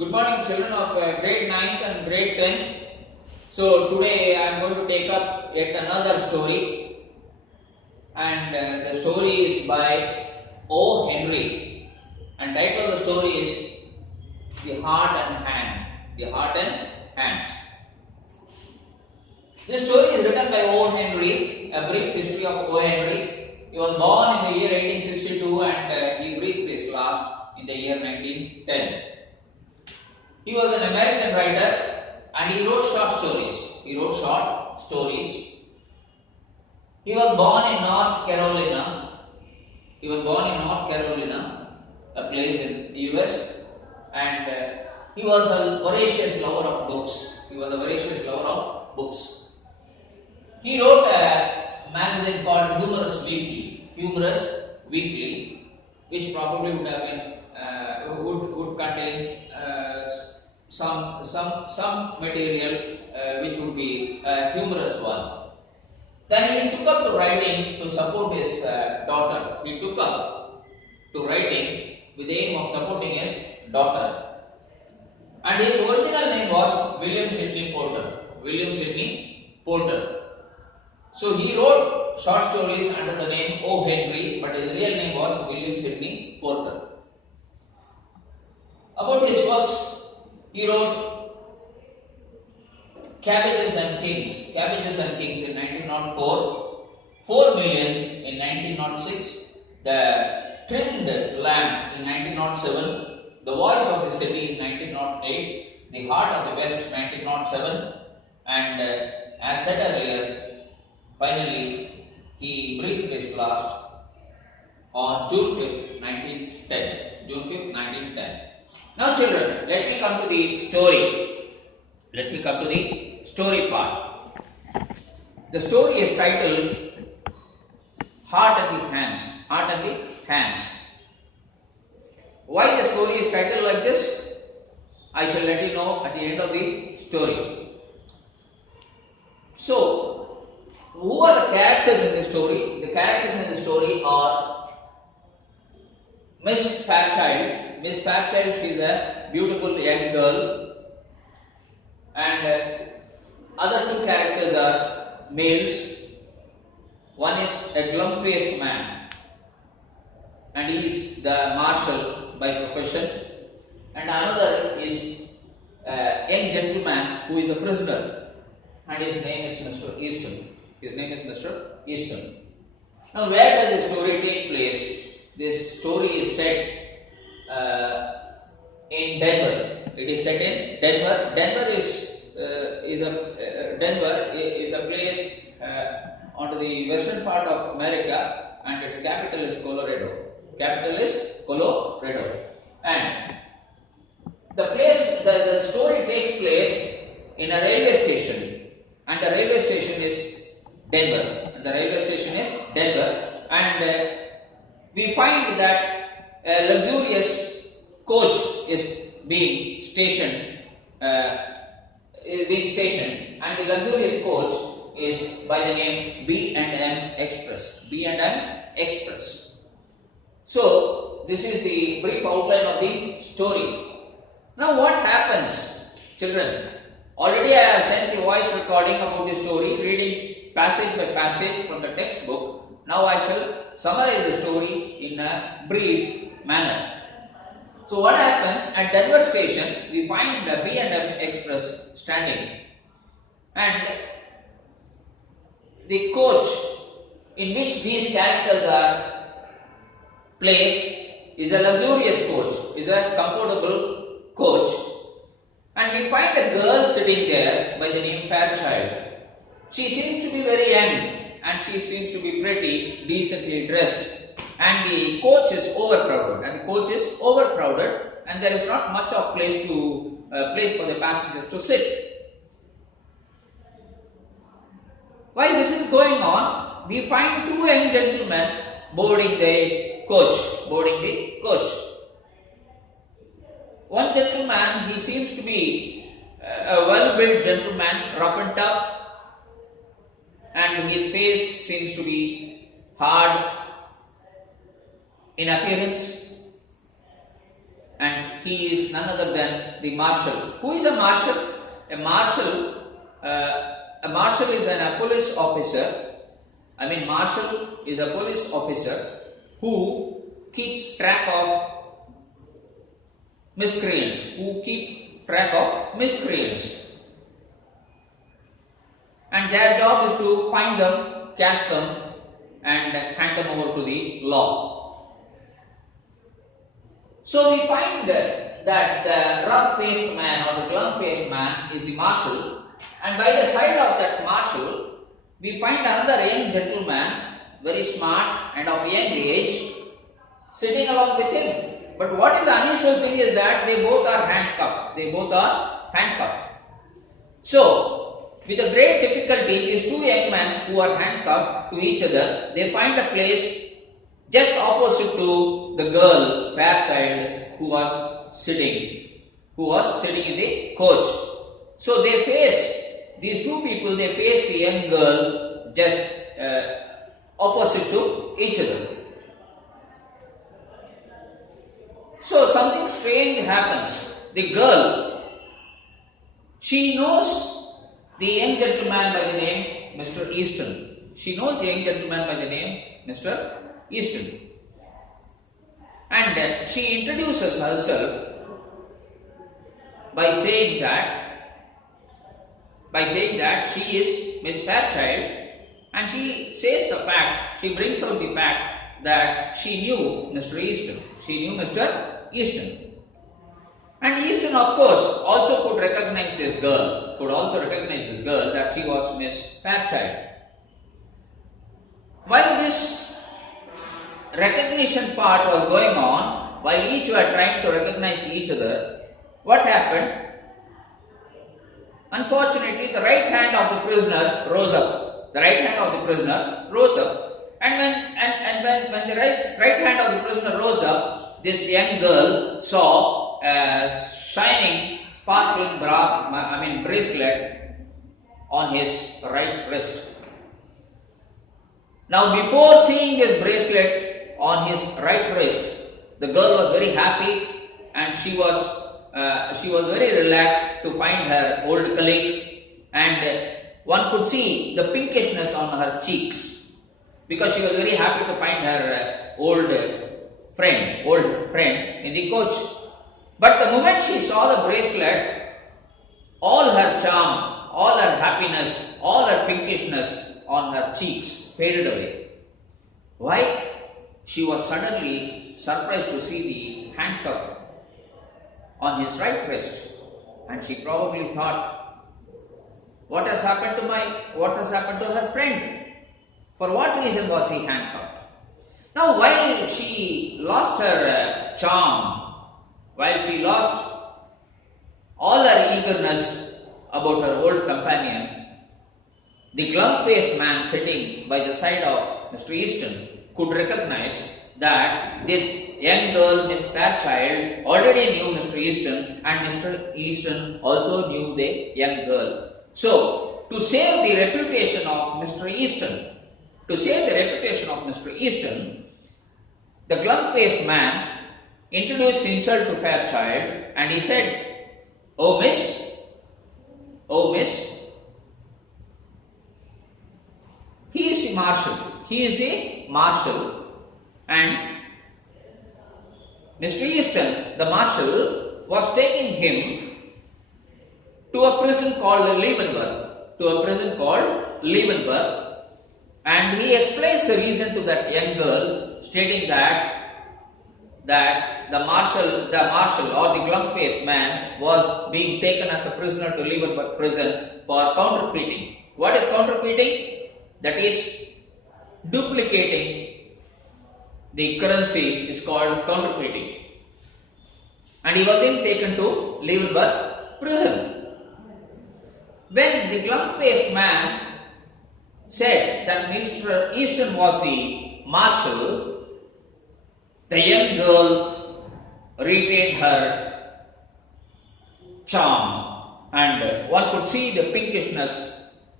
Good morning, children of grade 9th and grade 10th. So, today I am going to take up yet another story, and the story is by O. Henry, and title of the story is The Heart and Hand. The Heart and Hands. This story is written by O. Henry, a brief history of O. Henry. He was born in the year 1862 and he breathed his last in the year 1910. He was an American writer and he wrote short stories. He was born in North Carolina. A place in the US, and he was a voracious lover of books. He wrote a magazine called Humorous Weekly, which probably would have been would contain some material which would be a humorous one. Then he took up to writing to support his daughter. He took up to writing with the aim of supporting his daughter. And his original name was William Sidney Porter. So he wrote short stories under the name O. Henry, but his real name was William Sidney Porter. About his works, he wrote Cabbages and Kings in 1904, 4 Million in 1906, The Trimmed Lamp in 1907, The Voice of the City in 1908, The Heart of the West 1907, and as said earlier, finally he breathed his last on June 5th, 1910. Now children, let me come to the story part. The story is titled Heart and the Hands. Why the story is titled like this? I shall let you know at the end of the story. So, who are the characters in the story? The characters in the story are Miss Fairchild. Miss Fairchild, she is a beautiful young girl, and other two characters are males. One is a glum-faced man, and he is the marshal by profession, and another is a young gentleman who is a prisoner, and his name is Mr. Easton. Now, where does the story take place? This story is set in Denver. It is set in Denver. Denver is a place on the western part of America, and its capital is Colorado. And the story takes place in a railway station, and the railway station is Denver. And we find that a luxurious coach is being stationed, and the luxurious coach is by the name B&M Express. So, this is the brief outline of the story. Now, what happens, children? Already I have sent the voice recording about the story, reading passage by passage from the textbook. Now I shall summarize the story in a brief manner. So what happens at Denver station? We find the B&M Express standing, and the coach in which these characters are placed is a luxurious coach, is a comfortable coach, and we find a girl sitting there by the name Fairchild. She seems to be very young, and she seems to be pretty decently dressed, and the coach is overcrowded, and there is not much of place for the passengers to sit. While this is going on, we find two young gentlemen boarding the coach. One gentleman, he seems to be a well-built gentleman, rough and tough, and his face seems to be hard in appearance, and he is none other than the marshal. Who is a marshal? A marshal is a police officer. Marshal is a police officer who keeps track of miscreants. And their job is to find them, catch them, and hand them over to the law. So we find that the rough-faced man or the glum-faced man is the marshal, and by the side of that marshal, we find another young gentleman, very smart and of young age, sitting along with him. But what is the unusual thing is that they both are handcuffed. So, with a great difficulty, these two young men who are handcuffed to each other, they find a place just opposite to the girl, Fairchild, who was sitting in the coach. So these two people face the young girl just opposite to each other. So something strange happens. The girl, she knows the young gentleman by the name Mr. Easton. And she introduces herself by saying that she is Miss Fairchild, and she brings out the fact that she knew Mr. Easton. And Easton, of course, also could recognize this girl, that she was Miss Fairchild. While this recognition part was going on, while each were trying to recognize each other, what happened? Unfortunately, the right hand of the prisoner rose up. And when the right hand of the prisoner rose up, this young girl saw a shining, sparkling bracelet on his right wrist. Now, before seeing this bracelet on his right wrist, the girl was very happy, and she was very relaxed to find her old colleague, and one could see the pinkishness on her cheeks, because she was very happy to find her old friend in the coach. But the moment she saw the bracelet, all her charm, all her happiness, all her pinkishness on her cheeks faded away. Why? She was suddenly surprised to see the handcuff on his right wrist, and she probably thought, what has happened to her friend? For what reason was he handcuffed? Now, while she lost her charm, while she lost all her eagerness about her old companion, the glum-faced man sitting by the side of Mr. Easton could recognize that this young girl, Miss Fairchild, already knew Mr. Easton, and Mr. Easton also knew the young girl. So, to save the reputation of Mr. Easton, the glum-faced man introduced himself to Fairchild, and he said, "Oh miss, he is a marshal, and Mr. Easton, the marshal, was taking him to a prison called Leavenworth, and he explains the reason to that young girl, stating that the marshal or the glum-faced man was being taken as a prisoner to Leavenworth prison for counterfeiting. What is counterfeiting? That is, duplicating the currency is called counterfeiting. And he was being taken to Leavenworth prison. When the glum-faced man said that Mr. Easton was the marshal, the young girl retained her charm, and one could see the pinkishness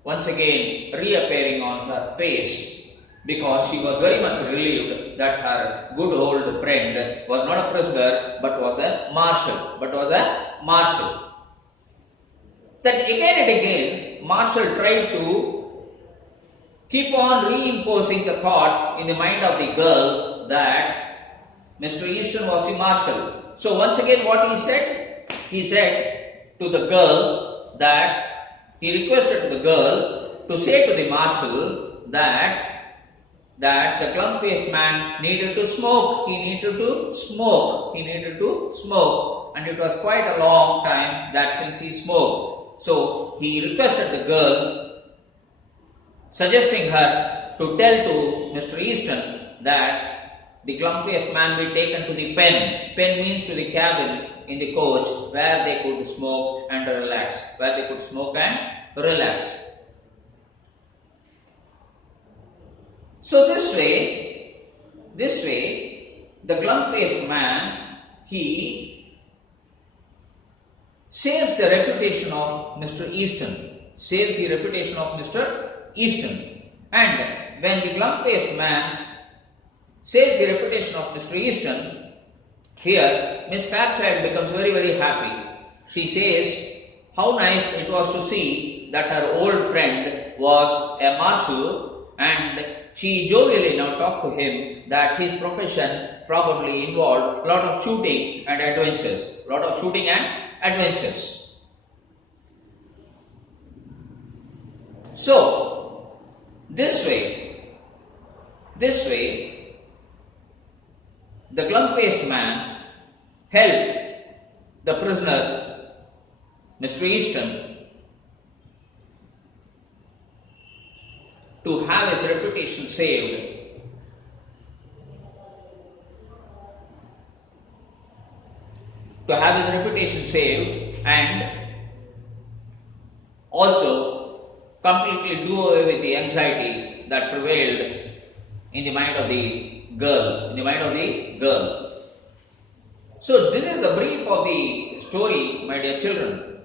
once again reappearing on her face. because she was very much relieved that her good old friend was not a prisoner but was a marshal. Then again and again, Marshall tried to keep on reinforcing the thought in the mind of the girl that Mr. Easton was the marshal. So once again what he said? He said to the girl that he requested the girl to say to the marshal that the glum-faced man needed to smoke. He needed to smoke. And it was quite a long time that since he smoked. So he requested the girl, suggesting her to tell to Mr. Easton that the glum-faced man be taken to the pen. Pen means to the cabin in the coach where they could smoke and relax. So this way, the glum-faced man, he saves the reputation of Mr. Easton. And when the glum-faced man saves the reputation of Mr. Easton, here Miss Fairchild becomes very, very happy. She says how nice it was to see that her old friend was a marshal, and she jovially now talked to him that his profession probably involved a lot of shooting and adventures. So, this way, the glum-faced man helped the prisoner, Mr. Easton, to have his reputation saved. And also completely do away with the anxiety that prevailed in the mind of the girl. So this is the brief of the story, my dear children.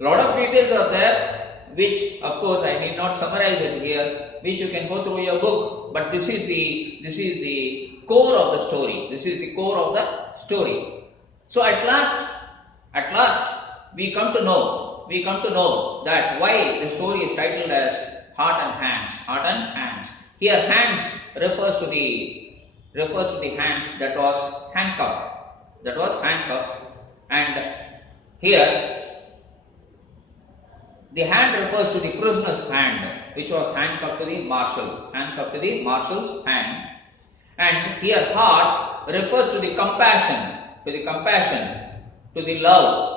A lot of details are there, which of course I need not summarize it here, which you can go through your book. But this is the core of the story. So at last we come to know that why the story is titled as Heart and Hands. Here hands refers to the hands that was handcuffed, and here the hand refers to the prisoner's hand, which was handcuffed to the marshal's hand. And here heart refers to the compassion, to the love,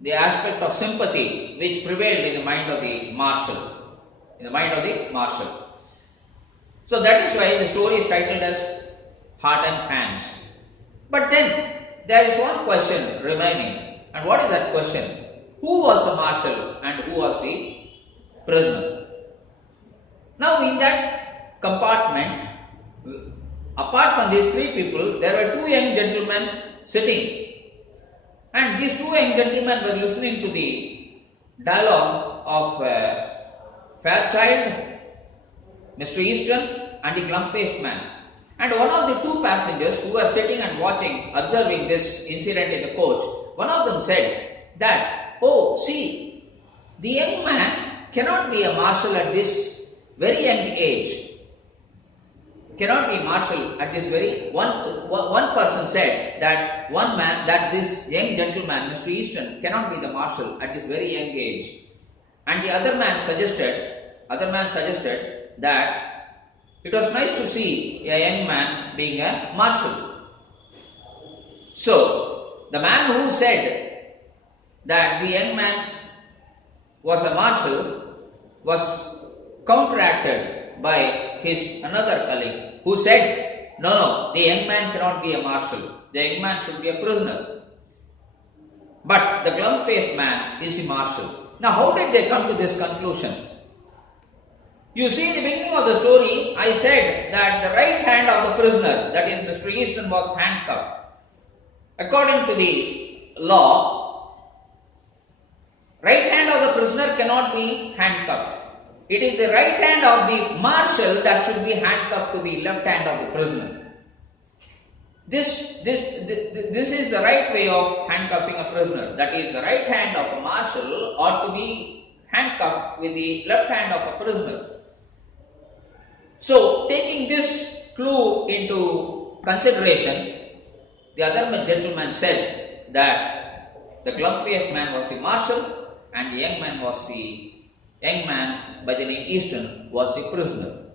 the aspect of sympathy which prevailed in the mind of the marshal. So that is why the story is titled as Heart and Hands. But then there is one question remaining. And what is that question? Who was the marshal and who was the prisoner? Now in that compartment, apart from these three people, there were two young gentlemen sitting. And these two young gentlemen were listening to the dialogue of Fairchild, Mr. Easton and the glum-faced man. And one of the two passengers who were sitting and observing this incident in the coach, one of them said that, "Oh, see, the young man cannot be a marshal at this very young age. Cannot be marshal at this very..." One person said that this young gentleman, Mr. Easton, cannot be the marshal at this very young age. And the other man suggested that it was nice to see a young man being a marshal. So the man who said that the young man was a marshal was counteracted by his another colleague who said, no, the young man cannot be a marshal. The young man should be a prisoner. But the glum-faced man is a marshal. Now how did they come to this conclusion? You see, in the beginning of the story, I said that the right hand of the prisoner, that is Mr. Easton, was handcuffed. According to the law, right hand of the prisoner cannot be handcuffed. it is the right hand of the marshal that should be handcuffed to the left hand of the prisoner. This is the right way of handcuffing a prisoner. That is, the right hand of a marshal ought to be handcuffed with the left hand of a prisoner. So, taking this clue into consideration, the other gentleman said that the glum-faced man was the marshal and the young man by the name Easton was the prisoner.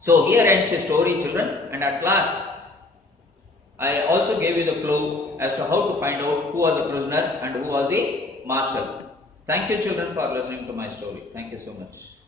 So here ends the story, children, and at last I also gave you the clue as to how to find out who was the prisoner and who was the marshal. Thank you, children, for listening to my story. Thank you so much.